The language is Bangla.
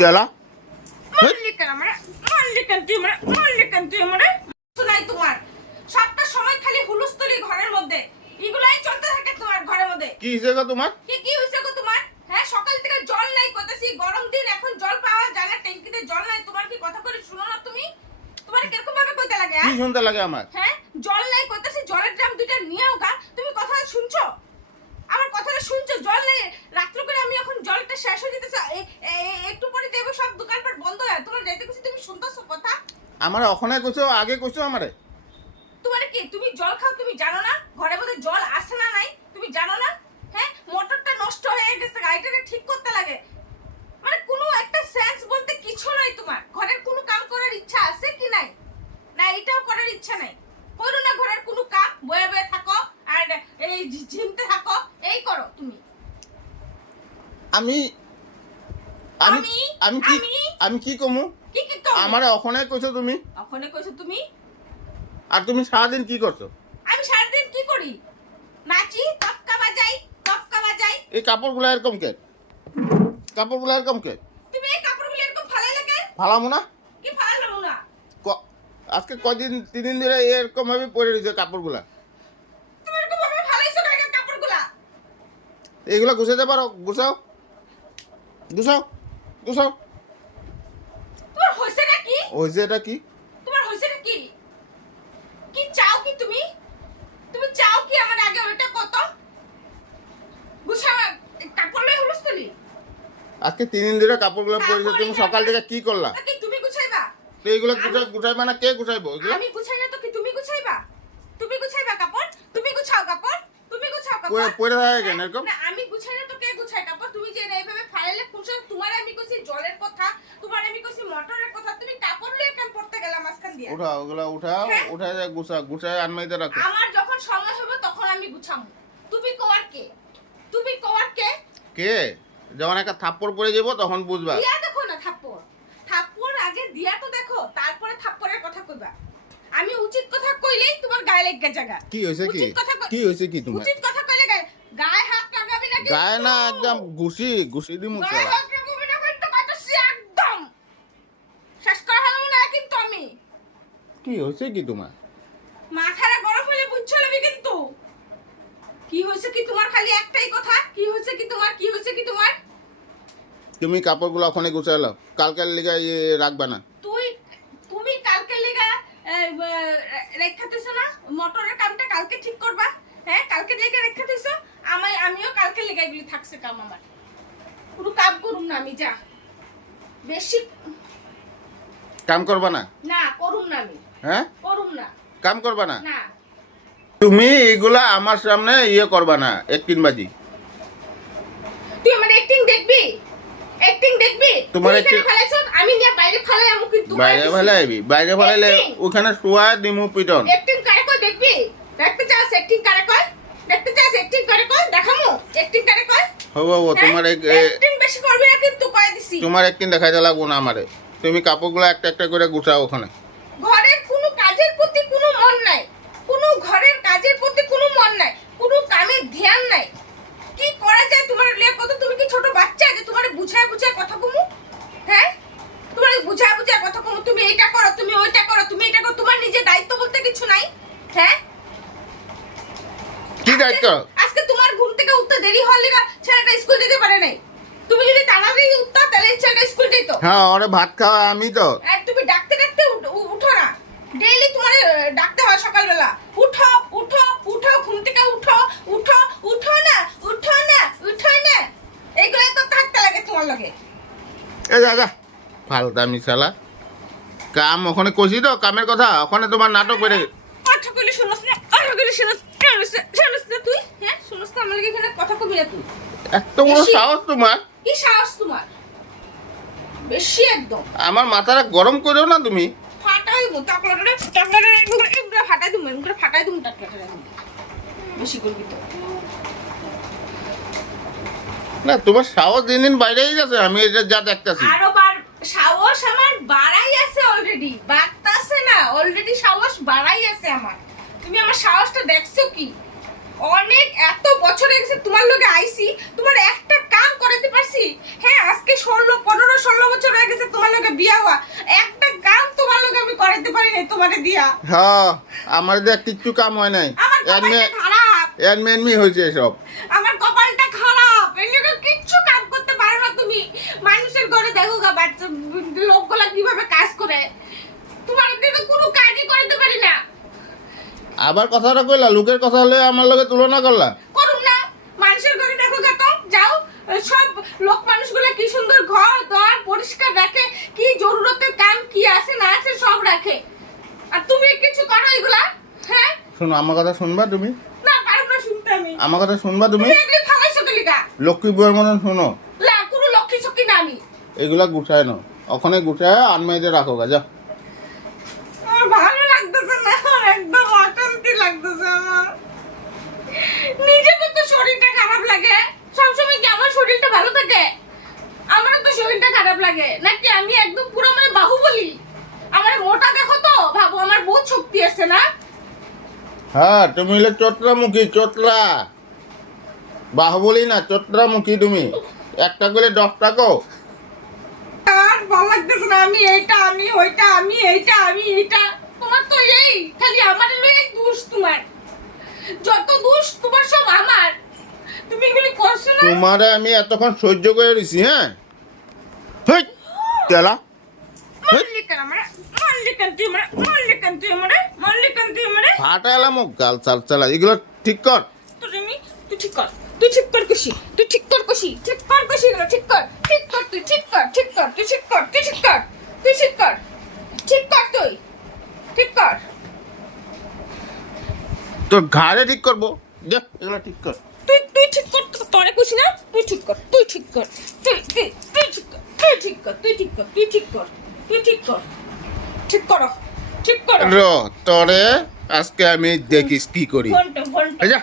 তেলা তোমার সবটা সময় খালি হুলুস্থুলি ঘরের মধ্যে এগুলাই চলতে থাকে তোমার ঘরের মধ্যে। কি হইছে গো তোমার? কি হইছে গো তোমার? হ্যাঁ, সকাল থেকে জল নাই কইতাছি, গরম দিন এখন জল পাওয়া যায় না, ট্যাঙ্কিতে জল নাই। তোমার কি কথা করে শুনো না তুমি? তোমার কিরকম ভাবে কইতে লাগে? কি শুনতে লাগে আমার? হ্যাঁ, জল নাই কইতাছি, জলের ড্রাম দুইটা নিয়েও গা। তুমি কথা শুনছো? আমার কথাটা শুনছো? জল নেই, রাত্রি করে আমি এখন জলটা শেষ হয়ে যেতেছে, একটু পরে দেব সব দোকানপাট বন্ধ হয়। তোমার যাইতে কইছি, তুমি শুনতাছো কথা? আমারে ওখানে কইছো, আগে কইছো আমারে। তোমার কি, তুমি জল খাও, তুমি জানো না ঘরের মধ্যে জল আসে না নাই? তুমি জানো না? হ্যাঁ, মোটরটা নষ্ট হয়ে গেছে, গাড়িটাকে ঠিক করতে লাগে। মানে কোনো একটা সেন্স বলতে কিছু নাই তোমার। ঘরের কোনো কাম করার ইচ্ছা আছে কি নাই? না, এটাও করার ইচ্ছা নাই। করো না ঘরের কোনো কাম, বয়ে বয়ে থাকো আর এই ঝিমতে থাকো, এই করো তুমি। আমি আমি আমি কি আমি কি কমু? কি করো? আমারে ওখানে কইছো তুমি, ওখানে কইছো তুমি। আর তুমি সারাদিন কি করছো? আমি সারাদিন কি করি? নাচি, তক্কা বাজাই, তক্কা বাজাই। এই কাপড়গুলো এরকম কে? কাপড়গুলো এরকম কে? তুমি এই কাপড়গুলো এরকম ফালাইলে কেন? ফালামু না? কি ফালালো না? আজকে কদিন 3 দিন ধরে এরকম ভাবে পড়ে রয়েছে কাপড়গুলা। তুমি এরকম ভাবে ফালাইছো কেন কাপড়গুলা? এইগুলা গুছাইতে পারো? গুছাও গুছাও গুছাও। তোমার হইছেটা কি? হইছে এটা কি? তোমার হইছেটা কি? কি চাও কি তুমি? তুমি চাও কি আমার? আগে ওইটা কত গুছা কাপড় লই হুলুস্থুলি। আজকে 3 দিন ধরে কাপড়গুলো পড়েছে, তুমি সকাল থেকে কি করলা? কি তুমি গুছাইবা? তো এইগুলো গুছাইবা না? কে গুছাইবো এগুলো? আমি গুছাই না তো কি তুমি গুছাইবা? তুমি গুছাইবা কাপড়? তুমি গুছাও কাপড়? তুমি গুছাও কাপড়? পড়ে থাকে কেন এরকম? না, আমি গুছাই না তো কে গুছায় কাপড়? তুমি যে এইভাবে ফালাইলে কোনসব? তোমার আমি কইছি জলের কথা, তোমার আমি কইছি মোটরের কথা, তুমি কাপড় লয়ে কেন পড়তে গেলা মাঝখান দিয়া? উঠাও ওগুলা, উঠাও, হ্যাঁ? উঠায় গুছায় আনমাইতে রাখো। আমার যখন সময় হবে তখন আমি গুছামু। তুমি কোয়ার কে? তুমি কোয়ার কে? কে? যখন একটা থাপ্পড় পড়ে যাবো তখন বুঝবা। দিয়া দেখো না থাপ্পড়। থাপ্পড় আগে দিয়া তো দেখো, তারপরে থাপ্পড়ের কথা কইবা। আমি উচিত কথা কইলেই তোমার গায়ে লাগা জায়গা। কি হইছে কি? কি হইছে কি তোমার? উচিত কথা কইলে গায়ে হাত লাগাবি না কিন্তু। গায়ে না, একদম ঘুষি দিমু গায়ে শালা। হাত লাগাবি না কিন্তু কইতাছি একদম। শেষ করা হলো না কিন্তু আমি। কি হইছে কি তোমার? মাথাটা গরম হলে বুঝছো লবি কিন্তু। কি হইছে কি তোমার? খালি একটাই কথা, কি হইছে কি তোমার? কি হইছে কি তোমার? তুমি কাপড়গুলো ওখানে গুছাইলো, কালকের লিগে রাখবা না। তুমি কালকে লিগা রেখাতেছো না? মোটরের কামটা কালকে ঠিক করবা। হ্যাঁ, কালকে লিগা রেখাতেছো। আমিও কালকে লিগা এগুলি থাকছে কাম আমার। পুরো কাম করুম না আমি, যা। বেশি কাম করবা না? না করুম না আমি। হ্যাঁ, করুম না। কাম করবা না? না। তুমি এগুলা আমার সামনে করবা না, একদিন বাজি। তুই আমার অ্যাক্টিং দেখবি? অ্যাক্টিং দেখবি? তোমার তুই acting- এখানে ফেলাইছস, আমি নিয়ে বাইরে ফেলাই আমু কিন্তু। বাইরে ফেলাইলে Acting? ওখানে শোয়া দিমু পিটন। অ্যাক্টিং কারে কই দেখবি? দেখতে চাস অ্যাক্টিং কারে কই? দেখতে চাস অ্যাক্টিং কারে কই? দেখামু অ্যাক্টিং কারে কই? হবো তোমার অ্যাক্টিং বেশি করবি না কিন্তু কই দিছি। তোমার একদিন দেখাইতে লাগবো না আমারে। তুমি কাপড়গুলো একটা একটা করে গুছাও ওখানে। ঘরের কোনো কাজের প্রতি কোনো মন নাই। কোনো ঘরের কাজের প্রতি কোনো মন নাই। কোনো কামের ধ্যান নাই। কি করা যায় তোমার লিয়ে কত? তুমি কি ছোট বাচ্চা যে তোমারে বুঝায় কথা কমু? হ্যাঁ? তোমারে বুঝায় কথা কমু? তুমি এইটা করো, তুমি ওইটা করো, তুমি এটা করো। তোমার নিজের দায়িত্ব বলতে কিছু নাই? হ্যাঁ? কি দায়িত্ব? আজকে তোমার ঘুম থেকে উঠতে দেরি হওয়ার লিগা ছেলেটা স্কুল যেতে পারে নাই। তুমি যদি তাড়াতাড়ি উঠতা তাহলে ছেলেটা স্কুল যেত। হ্যাঁ, ওরে ভাত খাওয়া আমি তো। আর তুমি ডাকতে উঠো না। ডেইলি তোমার ডাকতে হয় সকালবেলা। উঠো উঠো উঠো, ঘুম থেকে উঠো উঠো উঠো না উঠো না উঠো না। এইগুলাই তো থাকতে লাগে তোমার লাগে। যা ফালতামি শালা। কাম ওখানে কইছি তো, কামের কথা ওখানে তোমার নাটক বেড়ে। কথা কইলে শুনছ না? কথা কইলে শুনছ না তুই? হ্যাঁ, শুনছ না? আমার লাগে এখানে কথা কবি না তুই। এত বড় সাহস তোমার? কি সাহস তোমার? বেশি একদম। আমার মাথাটা গরম করো না তুমি। ফাটাই দিমু টাকলাটা এগুলা ফাটাই দিমু, এগুলা ফাটাই দিমু টাকলাটা। বেশি করবি তো। না, তোমার সাহস দিন দিন বাইরেই যাচ্ছে, আমি এটা যা দেখতেছি। আরো সাহস আমার বাড়াই আছে অলরেডি, বাড়তাছে না, অলরেডি সাহস বাড়াই আছে আমার। তুমি আমার সাহসটা দেখছো কি? অনেক এত বছর হয়ে গেছে তোমার লগে আইছি, তোমার একটা কাম করাতে পারছি? হ্যাঁ, আজকে 16 15 16 বছর লগে বিয়া হওয়া, একটা কাম তোমার লগে আমি করাইতে পারি নাই তোমারে দিয়া। হ্যাঁ আমার দেখ কিচ্ছু কাম হয় নাই, আমার কপালটা খারাপ, এনমেনমি হয়েছে এসব। আমার কপালটা খারাপ, এর লগে কিচ্ছু কাম করতে পারো না তুমি। মানুষের ঘরে দেখো গা বাচ্চা লোকগুলা কিভাবে কাজ করে, তোমার দিয়ে তো কোনো কাজই করতে পারি না। আবার কথাটা কইলা, লোকের কথা হলে আমার লগে তুলনা করলা। করুন না, মানুষের ঘরে দেখো গা তো যাও, সব লোক মানুষগুলো কি সুন্দর ঘর দর পরিষ্কার রাখে, কি জরুরতের কাম কি আছে না আছে সব রাখে, আর তুমি কিছু করো এগুলা? হ্যাঁ শোনো, আমার কথা শুনবা তুমি? না, পারব না শুনতে আমি। আমার কথা শুনবা তুমি? তুমি এগুলি ফালাইছো কি লিগা? লক্ষ্মী বউয়ের মতন শোনো, না কোনো লক্ষ্মী চক্কি না আমি। এগুলা গুছায় নাও, ওখানে গুছায় আনমাইতে রাখো গা, যা। আমার ভালো লাগতেছে না, আমার একদম অশান্তি লাগতেছে। আমার নিজের তো শরীরটা খারাপ লাগে, সবসময় কি আমার শরীরটা ভালো থাকে? আমারও তো শরীরটা খারাপ লাগে নাকি? আমি একদম পুরো মানে বাহুবলী, আমার মোটা দেখো তো ভাবো আমার বহুত শক্তি আছে না? হ্যাঁ তুমি হলে চোটরামুখী, চোটরা, বাহুবলী না, চোটরামুখী তুমি। একটা করে 10টা কো। আর ভালো লাগতেছে না, আমি এইটা আমি ওইটা আমি এইটা আমি এইটা। তোমার তো এই খালি আমার এই দোষ, তোমার যত দোষ তোমার সব আমার। তুমি এগুলি করছো না? তোমারে আমি এতক্ষণ সহ্য করে দিছি, হ্যাঁ? হেই, তেলা। মাল্লিকান আমরা, মাল্লিকান তুই আমরা, মাল্লিকান তুই আমরা, মাল্লিকান তুই আমরা। ফাটা এলাম গাল চাল চালা, এগুলো ঠিক কর। তুই ঠিক কর, তুই ঠিক কর খুশি, তুই ঠিক কর খুশি, ঠিক কর খুশি, এগুলো ঠিক কর, ঠিক কর তুই, ঠিক কর, ঠিক কর তুই, ঠিক কর, তুই ঠিক কর, তুই ঠিক কর, ঠিক কর তুই, ঠিক কর। তোর ঘাড়ে ঠিক করবো, দেখ এগুলো ঠিক কর। তুই ঠিক কর, তোরে খুশি না? তুই ঠিক কর, তুই ঠিক কর, তুই ঠিক কর, তুই ঠিক কর, তুই ঠিক কর, তুই ঠিক কর, তুই ঠিক কর, ঠিক করো, ঠিক করো। তোরে আজকে আমি দেখিস কি করি। ঘন্টা ঘন্টা এই যা।